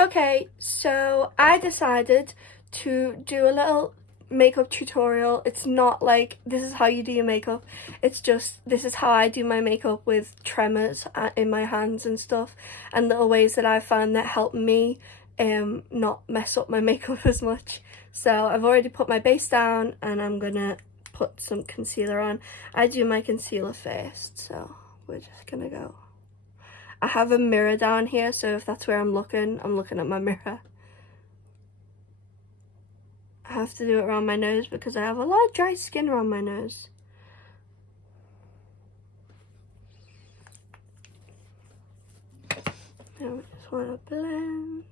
Okay, so I decided to do a little makeup tutorial. It's not like this is how you do your makeup. It's just this is how I do my makeup with tremors in my hands and stuff, and little ways that I found that help me not mess up my makeup as much. So I've already put my base down and I'm gonna put some concealer on. I do my concealer first, so we're just gonna go. I have a mirror down here, so if that's where I'm looking at my mirror. I have to do it around my nose because I have a lot of dry skin around my nose. Now we just want to blend.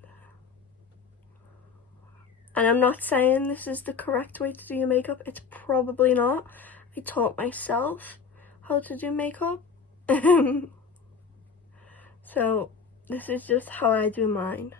And I'm not saying this is the correct way to do your makeup. It's probably not. I taught myself how to do makeup. So this is just how I do mine.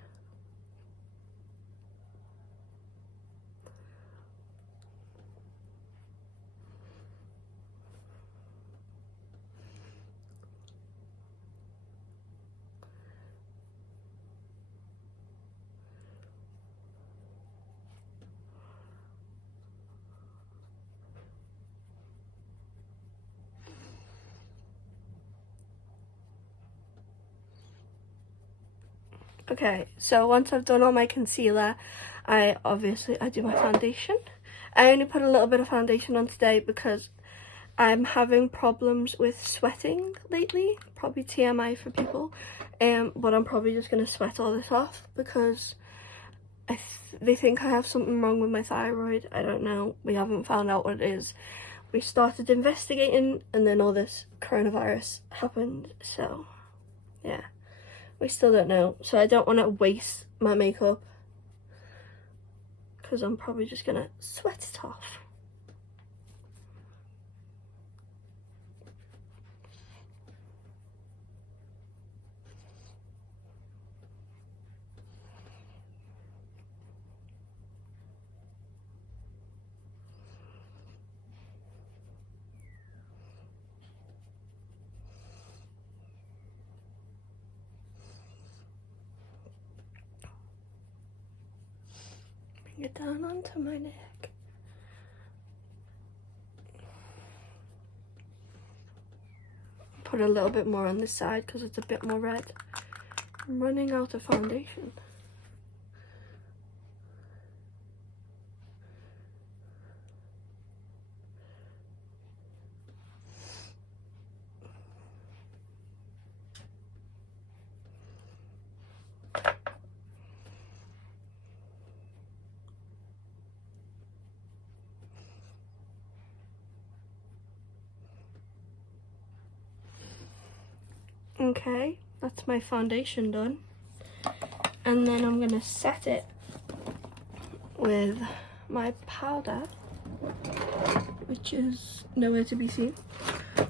Okay, so once I've done all my concealer, I do my foundation. I only put a little bit of foundation on today because I'm having problems with sweating lately, probably TMI for people, but I'm probably just going to sweat all this off because they think I have something wrong with my thyroid. I don't know, we haven't found out what it is. We started investigating and then all this coronavirus happened, so yeah. We still don't know, so I don't want to waste my makeup because I'm probably just going to sweat it off. Bring it down onto my neck. Put a little bit more on this side because it's a bit more red. I'm running out of foundation. Okay, that's my foundation done. And then I'm going to set it with my powder, which is nowhere to be seen.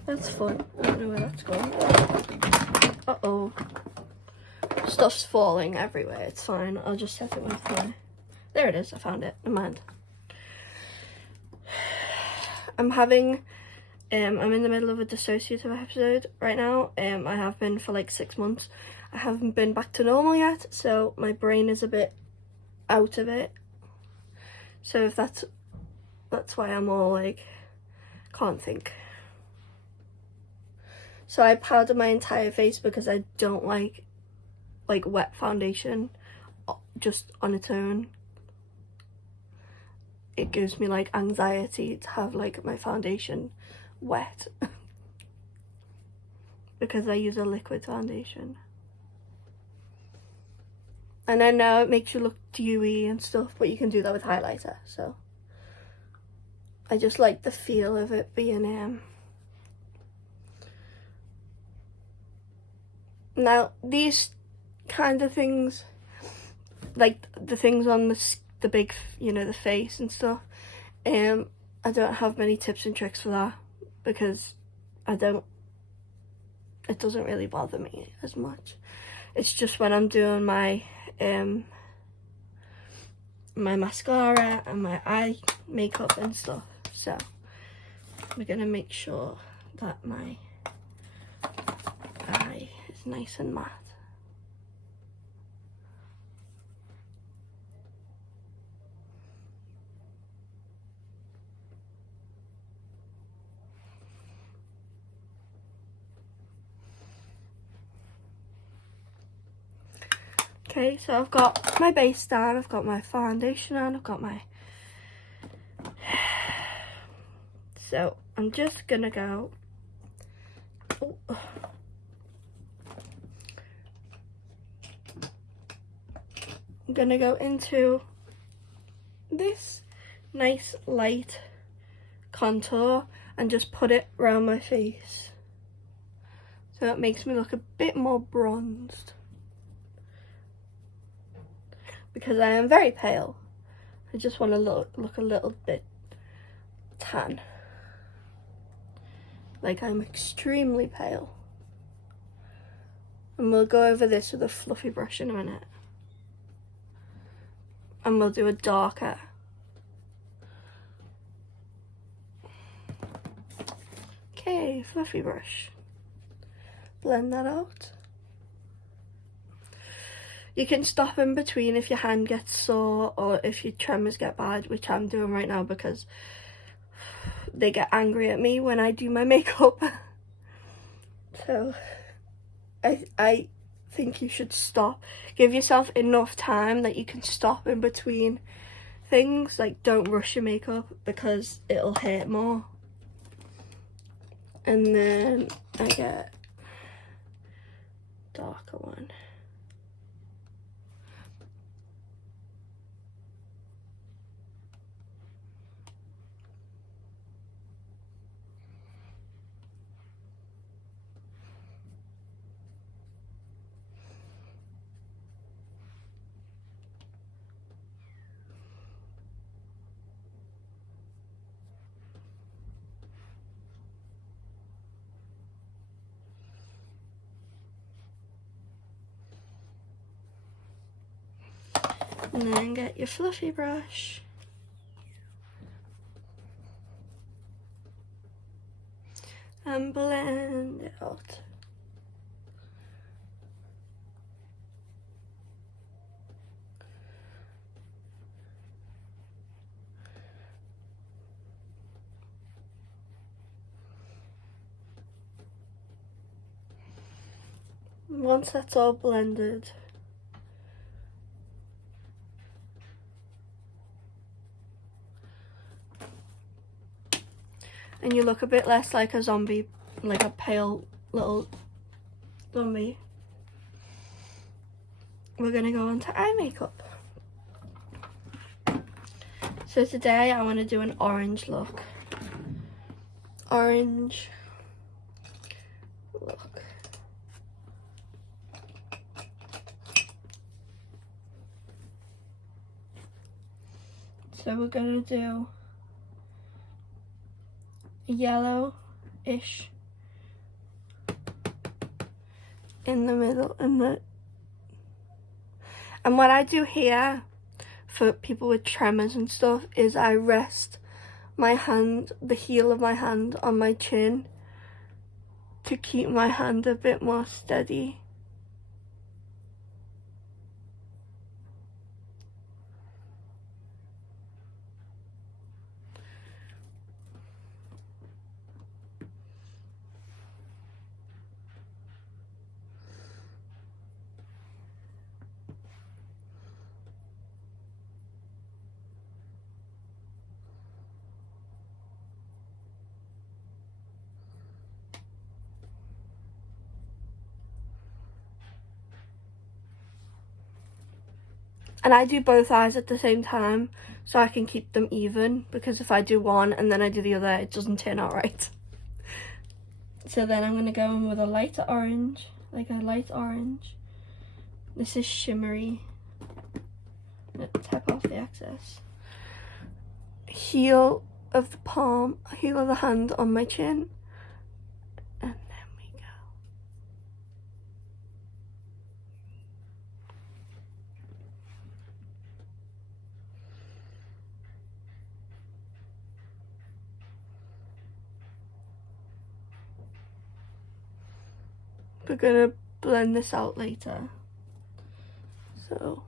That's fun. I don't know where that's going. Uh-oh. Stuff's falling everywhere. It's fine. I'll just set it with my... There it is. I found it. Never mind. I'm in the middle of a dissociative episode right now. I have been for like 6 months. I haven't been back to normal yet, so my brain is a bit out of it. So if that's why I'm all like, can't think. So I powder my entire face because I don't like wet foundation just on its own. It gives me like anxiety to have like my foundation wet because I use a liquid foundation. And I know it makes you look dewy and stuff, but you can do that with highlighter, so I just like the feel of it being now these kind of things, like the things on the big, you know, the face and stuff, I don't have many tips and tricks for that because it doesn't really bother me as much. It's just when I'm doing my my mascara and my eye makeup and stuff. So we're gonna make sure that my eye is nice and matte. Okay, so I've got my base down, I've got my foundation on, I've got my... So I'm just gonna go... Oh. I'm gonna go into this nice light contour and just put it around my face. So it makes me look a bit more bronzed. Because I am very pale. I just want to look a little bit tan. Like I'm extremely pale. And we'll go over this with a fluffy brush in a minute. And we'll do a darker. Okay, fluffy brush. Blend that out. You can stop in between if your hand gets sore or if your tremors get bad, which I'm doing right now because they get angry at me when I do my makeup. So I think you should stop. Give yourself enough time that you can stop in between things. Like, don't rush your makeup because it'll hurt more. And then I get darker one. And then get your fluffy brush. And blend it out. Once that's all blended, and you look a bit less like a zombie, like a pale little zombie, we're gonna go on to eye makeup. So today I want to do an orange look. Orange look. So we're gonna do yellow-ish in the middle, and what I do here for people with tremors and stuff is I rest my hand, the heel of my hand, on my chin to keep my hand a bit more steady. And I do both eyes at the same time so I can keep them even, because if I do one and then I do the other, it doesn't turn out right. So then I'm going to go in with a lighter orange, like a light orange. This is shimmery. Tap off the excess. Heel of the palm, heel of the hand on my chin. And then we go. We're gonna blend this out later. So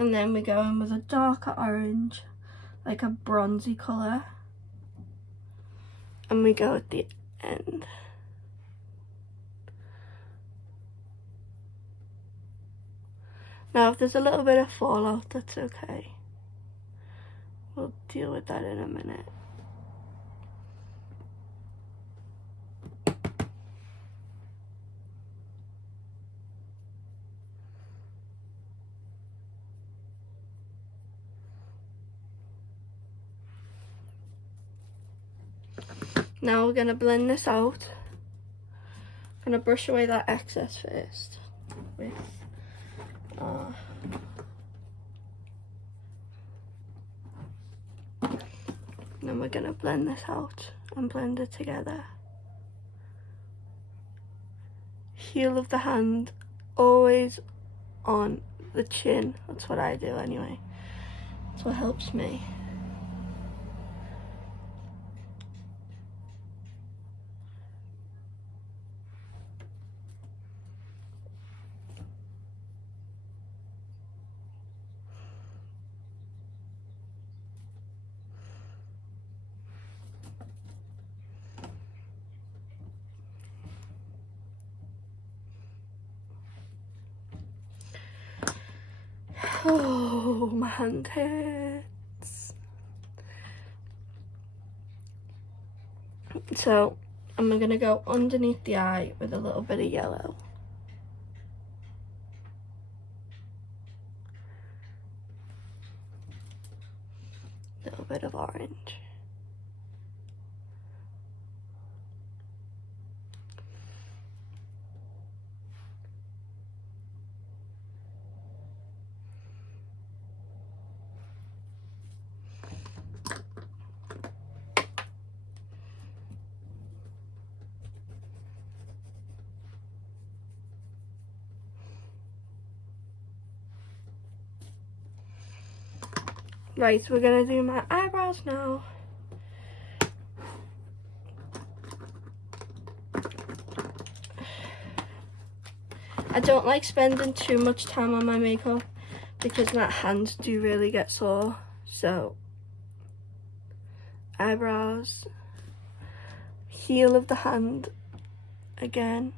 And then we go in with a darker orange, like a bronzy colour. And we go at the end. Now if there's a little bit of fallout, that's okay. We'll deal with that in a minute. Now we're going to blend this out. I'm going to brush away that excess first with then we're going to blend this out and blend it together. Heel of the hand always on the chin. That's what I do anyway. That's what helps me. Oh, my hand hurts. So I'm gonna go underneath the eye with a little bit of yellow. A little bit of orange. Right, so we're gonna do my eyebrows now. I don't like spending too much time on my makeup because my hands do really get sore. So, eyebrows, heel of the hand again.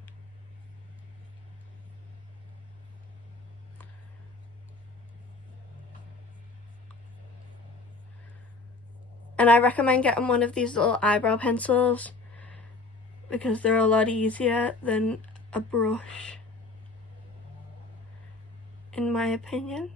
And I recommend getting one of these little eyebrow pencils because they're a lot easier than a brush, in my opinion.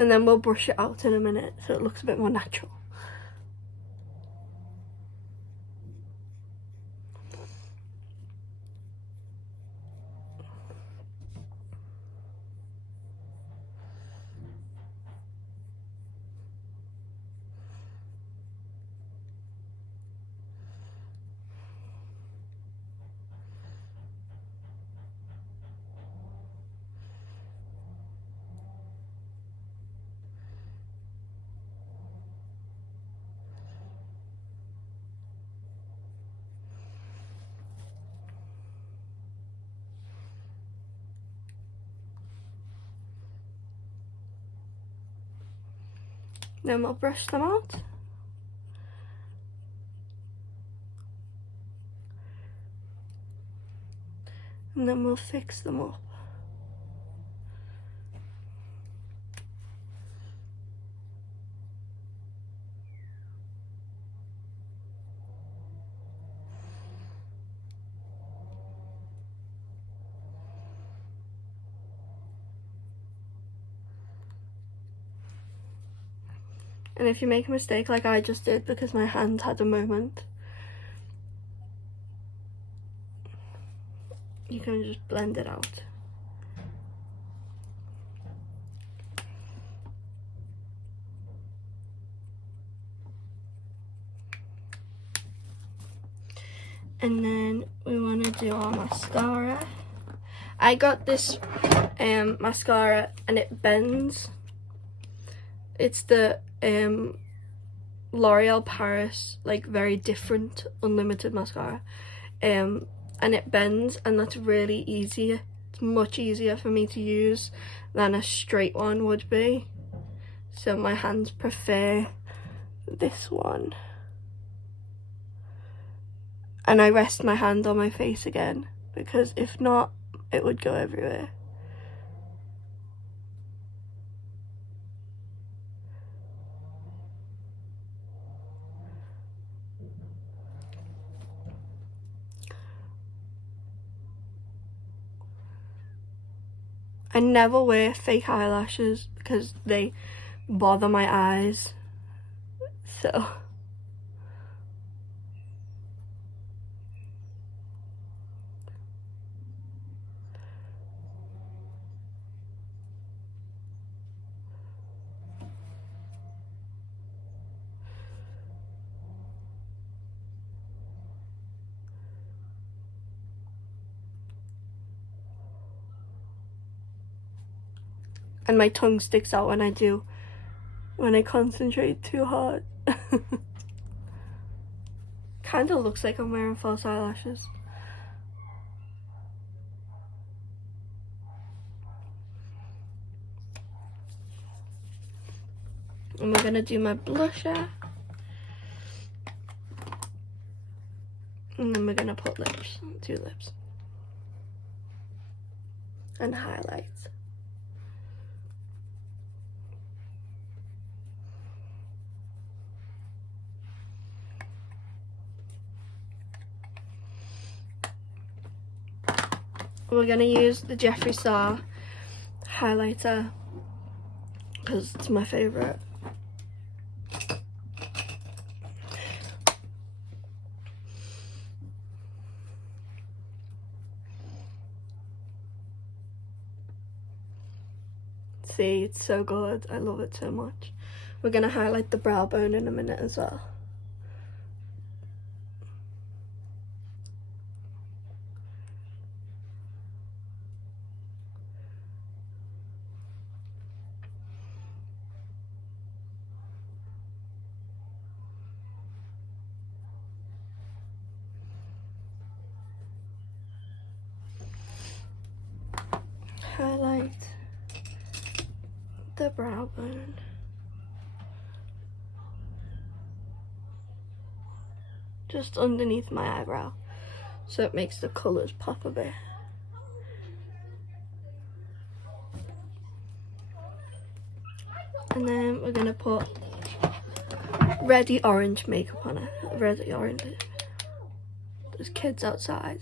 And then we'll brush it out in a minute so it looks a bit more natural. Then we'll brush them out. And then we'll fix them up. And if you make a mistake like I just did because my hand had a moment, you can just blend it out. And then we want to do our mascara. I got this mascara and it bends. It's the L'Oreal Paris, like, very different unlimited mascara. And it bends, and that's really easy. It's much easier for me to use than a straight one would be. So my hands prefer this one. And I rest my hand on my face again, because if not, it would go everywhere. I never wear fake eyelashes because they bother my eyes. So and my tongue sticks out when I concentrate too hard. Kind of looks like I'm wearing false eyelashes. And we're gonna do my blusher. And then we're gonna put lips, 2 lips. And highlights. We're gonna use the Jeffree Star highlighter because it's my favorite. See, it's so good. I love it so much. We're gonna highlight the brow bone in a minute as well. Highlight the brow bone. Just underneath my eyebrow, so it makes the colours pop a bit. And then we're gonna put reddy orange makeup on it. Reddy orange. There's kids outside.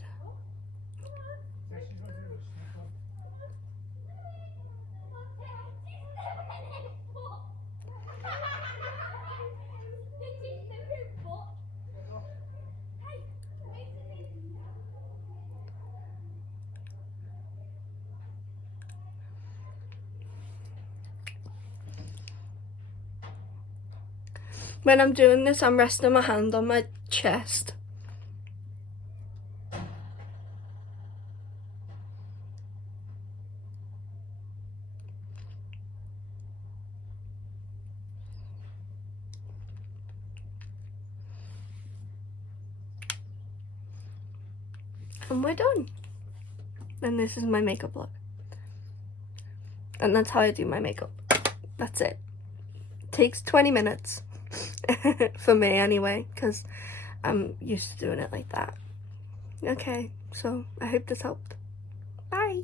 When I'm doing this, I'm resting my hand on my chest. And we're done. And this is my makeup look. And that's how I do my makeup. That's it. Takes 20 minutes. For me anyway, because I'm used to doing it like that. Okay, so I hope this helped. Bye!